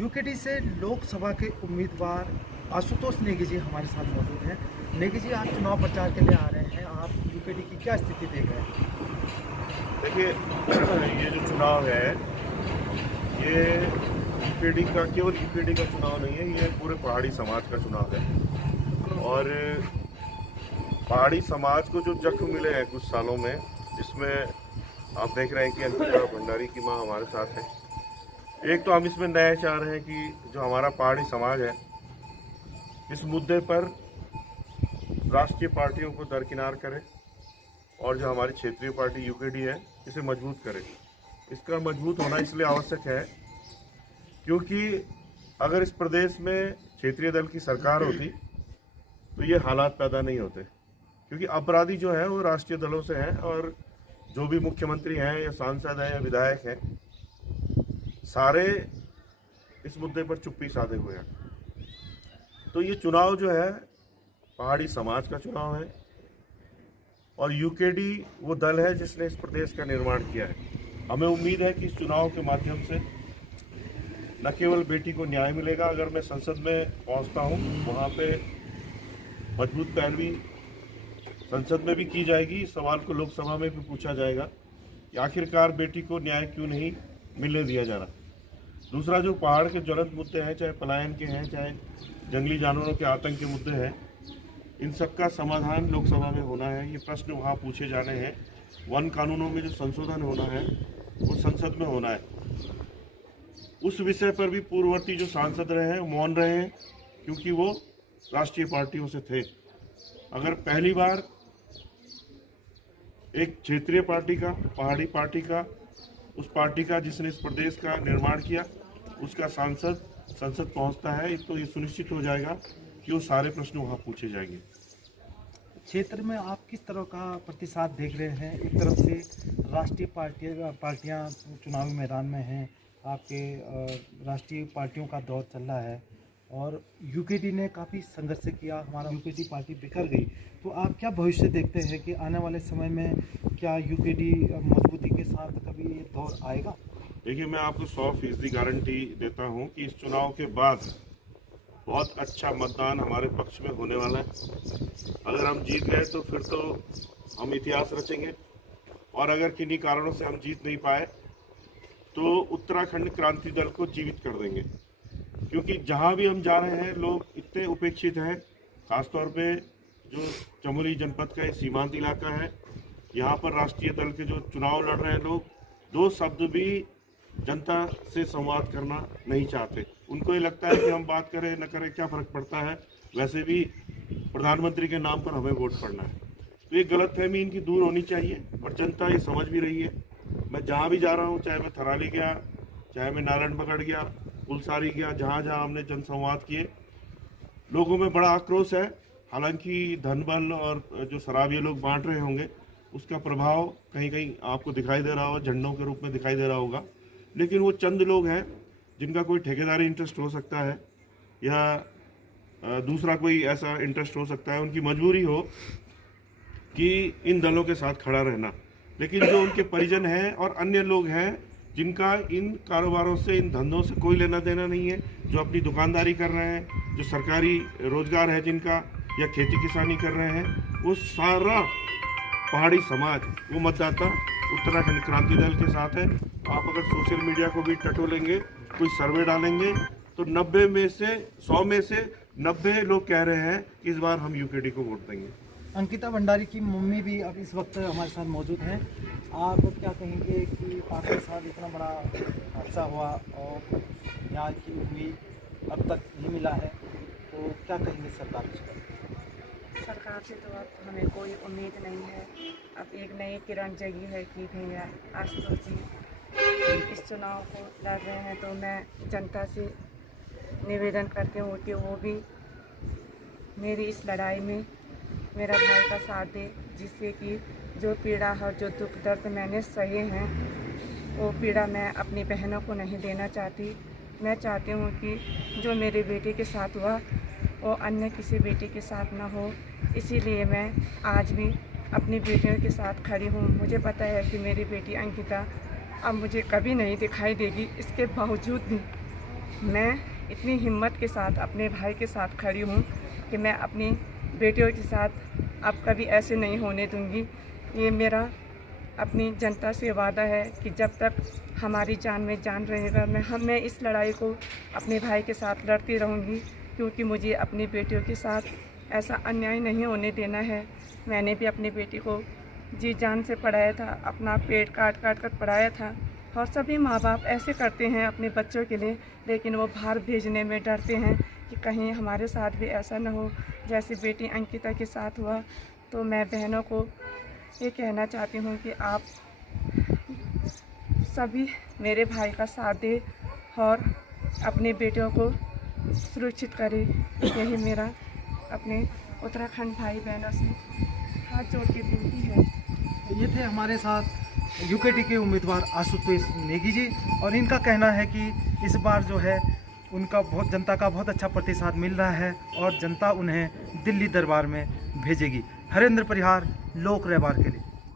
UKD से लोकसभा के उम्मीदवार आशुतोष नेगी जी हमारे साथ मौजूद हैं। नेगी जी, आज चुनाव प्रचार के लिए आ रहे हैं, आप यूकेडी की क्या स्थिति देख रहे हैं? देखिए, ये जो चुनाव है ये यूकेडी का, केवल यूकेडी का चुनाव नहीं है, ये पूरे पहाड़ी समाज का चुनाव है। और पहाड़ी समाज को जो जख्म मिले हैं कुछ सालों में, इसमें आप देख रहे हैं कि अंकिता भंडारी की मां हमारे साथ है। एक तो हम इसमें नया चाह रहे हैं कि जो हमारा पहाड़ी समाज है इस मुद्दे पर राष्ट्रीय पार्टियों को दरकिनार करे और जो हमारी क्षेत्रीय पार्टी यूकेडी है इसे मजबूत करे। इसका मजबूत होना इसलिए आवश्यक है क्योंकि अगर इस प्रदेश में क्षेत्रीय दल की सरकार होती तो ये हालात पैदा नहीं होते, क्योंकि अपराधी जो है वो राष्ट्रीय दलों से हैं और जो भी मुख्यमंत्री हैं या सांसद हैं या विधायक हैं सारे इस मुद्दे पर चुप्पी साधे हुए हैं। तो ये चुनाव जो है पहाड़ी समाज का चुनाव है और यूकेडी वो दल है जिसने इस प्रदेश का निर्माण किया है। हमें उम्मीद है कि इस चुनाव के माध्यम से न केवल बेटी को न्याय मिलेगा, अगर मैं संसद में पहुंचता हूं वहां पे मजबूत पैरवी संसद में भी की जाएगी, सवाल को लोकसभा में भी पूछा जाएगा कि आखिरकार बेटी को न्याय क्यों नहीं मिलने दिया जा रहा। दूसरा, जो पहाड़ के ज्वलंत मुद्दे हैं, चाहे पलायन के हैं, चाहे जंगली जानवरों के आतंक के मुद्दे हैं, इन सब का समाधान लोकसभा में होना है। ये प्रश्न वहाँ पूछे जाने हैं। वन कानूनों में जो संशोधन होना है वो संसद में होना है। उस विषय पर भी पूर्ववर्ती जो सांसद रहे हैं मौन रहे हैं क्योंकि वो राष्ट्रीय पार्टियों से थे। अगर पहली बार एक क्षेत्रीय पार्टी का, पहाड़ी पार्टी का, उस पार्टी का जिसने इस प्रदेश का निर्माण किया, उसका सांसद संसद पहुंचता है तो ये सुनिश्चित हो जाएगा कि वो सारे प्रश्न वहाँ पूछे जाएंगे। क्षेत्र में आप किस तरह का प्रतिसाद देख रहे हैं? एक तरफ से राष्ट्रीय पार्टियां चुनावी मैदान में हैं, आपके राष्ट्रीय पार्टियों का दौर चल रहा है और यूकेडी ने काफ़ी संघर्ष किया, हमारा यूकेडी पार्टी बिखर गई। तो आप क्या भविष्य देखते हैं कि आने वाले समय में क्या यूकेडी मजबूती के साथ कभी ये दौर आएगा? देखिए, मैं आपको 100% गारंटी देता हूं कि इस चुनाव के बाद बहुत अच्छा मतदान हमारे पक्ष में होने वाला है। अगर हम जीत गए तो फिर तो हम इतिहास रचेंगे, और अगर किन्हीं कारणों से हम जीत नहीं पाए तो उत्तराखंड क्रांति दल को जीवित कर देंगे। क्योंकि जहां भी हम जा रहे हैं लोग इतने उपेक्षित हैं, खासतौर पे जो चमोली जनपद का एक सीमांत इलाका है, यहाँ पर राष्ट्रीय दल के जो चुनाव लड़ रहे हैं लोग दो शब्द भी जनता से संवाद करना नहीं चाहते। उनको ये लगता है कि हम बात करें न करें क्या फ़र्क पड़ता है, वैसे भी प्रधानमंत्री के नाम पर हमें वोट पड़ना है। तो ये गलतफहमी इनकी दूर होनी चाहिए और जनता ये समझ भी रही है। मैं जहाँ भी जा रहा हूँ, चाहे मैं थराली गया, चाहे मैं नारायणबगड़ गया, पुलसारी गया, जहाँ जहाँ हमने जनसंवाद किए, लोगों में बड़ा आक्रोश है। हालांकि धनबल और जो शराब ये लोग बांट रहे होंगे उसका प्रभाव कहीं कहीं आपको दिखाई दे रहा होगा, झंडों के रूप में दिखाई दे रहा होगा, लेकिन वो चंद लोग हैं जिनका कोई ठेकेदारी इंटरेस्ट हो सकता है या दूसरा कोई ऐसा इंटरेस्ट हो सकता है, उनकी मजबूरी हो कि इन दलों के साथ खड़ा रहना। लेकिन जो उनके परिजन हैं और अन्य लोग हैं जिनका इन कारोबारों से, इन धंधों से कोई लेना देना नहीं है, जो अपनी दुकानदारी कर रहे हैं, जो सरकारी रोजगार है जिनका, या खेती किसानी कर रहे हैं, वो सारा पहाड़ी समाज, वो मतदाता उत्तराखंड क्रांति दल के साथ है। आप अगर सोशल मीडिया को भी टटोलेंगे, कोई सर्वे डालेंगे तो 90 में से 100 में से 90 लोग कह रहे हैं कि इस बार हम यूकेडी को वोट देंगे। अंकिता भंडारी की मम्मी भी अब इस वक्त हमारे साथ मौजूद हैं। आप क्या कहेंगे कि आपके साथ इतना बड़ा हादसा हुआ और न्याय की उम्मीद अब तक नहीं मिला है, तो क्या कहेंगे सरकार से? सरकार से तो अब हमें कोई उम्मीद नहीं है। अब एक नई किरण जगी है कि भैया आशुतोष जी इस चुनाव को लड़ रहे हैं, तो मैं जनता से निवेदन करती हूँ कि वो भी मेरी इस लड़ाई में मेरा भाई का साथ दे, जिससे कि जो पीड़ा और जो दुख दर्द मैंने सहे हैं वो पीड़ा मैं अपनी बहनों को नहीं देना चाहती। मैं चाहती हूँ कि जो मेरे बेटे के साथ हुआ वो अन्य किसी बेटे के साथ ना हो। इसीलिए मैं आज भी अपनी बेटियों के साथ खड़ी हूँ। मुझे पता है कि मेरी बेटी अंकिता अब मुझे कभी नहीं दिखाई देगी, इसके बावजूद भी मैं इतनी हिम्मत के साथ अपने भाई के साथ खड़ी हूँ कि मैं अपनी बेटियों के साथ अब कभी ऐसे नहीं होने दूँगी। ये मेरा अपनी जनता से वादा है कि जब तक हमारी जान में जान रहेगा मैं इस लड़ाई को अपने भाई के साथ लड़ती रहूँगी, क्योंकि मुझे अपनी बेटियों के साथ ऐसा अन्याय नहीं होने देना है। मैंने भी अपनी बेटी को जी जान से पढ़ाया था, अपना पेट काट काट कर पढ़ाया था, और सभी माँ बाप ऐसे करते हैं अपने बच्चों के लिए, लेकिन वो बाहर भेजने में डरते हैं कि कहीं हमारे साथ भी ऐसा ना हो जैसे बेटी अंकिता के साथ हुआ। तो मैं बहनों को ये कहना चाहती हूँ कि आप सभी मेरे भाई का साथ दें और अपनी बेटियों को सुरक्षित करें। यही मेरा अपने उत्तराखंड भाई बहनों से हाथ जोड़ के विनती है। ये थे हमारे साथ यूकेटी के उम्मीदवार आशुतोष नेगी जी, और इनका कहना है कि इस बार जो है उनका जनता का बहुत अच्छा प्रतिसाद मिल रहा है और जनता उन्हें दिल्ली दरबार में भेजेगी। हरेंद्र परिहार, लोक रहबार के लिए।